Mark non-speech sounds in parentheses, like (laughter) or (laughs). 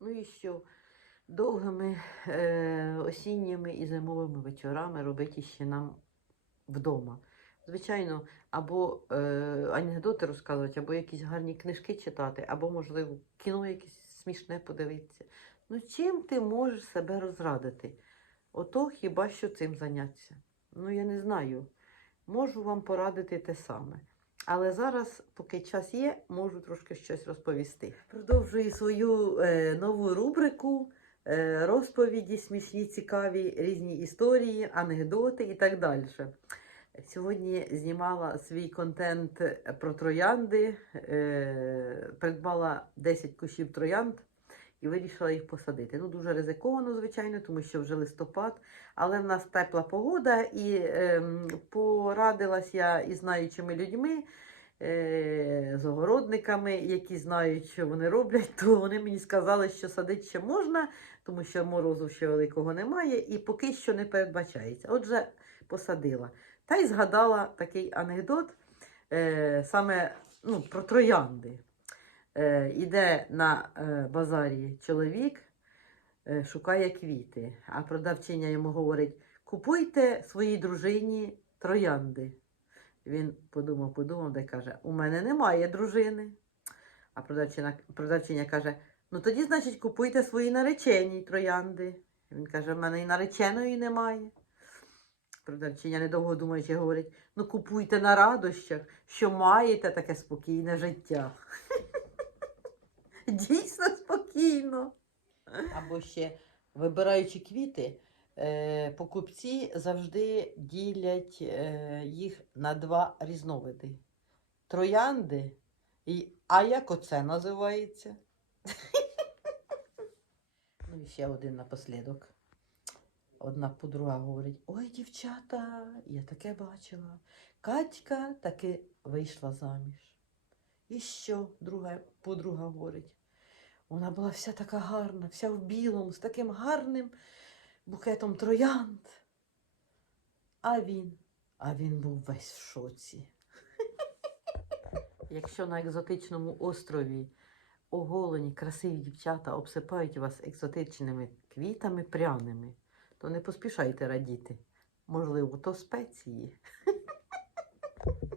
Ну і що? Довгими е, осінніми і зимовими вечорами робити ще нам вдома. Звичайно, або е, анекдоти розказувати, або якісь гарні книжки читати, або, можливо, кіно якесь смішне подивитися. Ну, чим ти можеш себе розрадити? Ото хіба що цим зайнятися? Ну, я не знаю. Можу вам порадити те саме. Але зараз, поки час є, можу трошки щось розповісти. Продовжую свою е, нову рубрику е, розповіді, смішні, цікаві, різні історії, анекдоти і так далі. Сьогодні знімала свій контент про троянди, е, придбала 10 кущів троянд і вирішила їх посадити. Ну, дуже ризиковано, звичайно, тому що вже листопад, але в нас тепла погода, і ем, порадилась я із знаючими людьми, е, з огородниками, які знають, що вони роблять, то вони мені сказали, що садити ще можна, тому що морозу ще великого немає, і поки що не передбачається. Отже, посадила. Та й згадала такий анекдот е, саме ну, про троянди. Е, іде на е, базарі чоловік, е, шукає квіти, а продавчиня йому говорить: купуйте своїй дружині троянди. Він подумав, подумав, де каже: У мене немає дружини. А продавчиня, продавчиня каже: Ну тоді, значить, купуйте своїй нареченій троянди. Він каже: в мене і нареченої немає. Продавчиня, недовго думаючи, говорить: ну купуйте на радощах, що маєте таке спокійне життя. (laughs) Дійсно спокійно. Або ще вибираючи квіти, е, покупці завжди ділять е, їх на два різновиди: троянди і. А як оце називається? (laughs) Ну і ще один напослідок. Одна подруга говорить: Ой, дівчата, я таке бачила. Катька таки вийшла заміж. І що? Друга подруга говорить. Вона була вся така гарна, вся в білому, з таким гарним букетом троянд. А він, а він був весь в шоці. (laughs) Якщо на екзотичному острові оголені красиві дівчата обсипають вас екзотичними квітами пряними, то не поспішайте радіти. Можливо, то спеції. (laughs)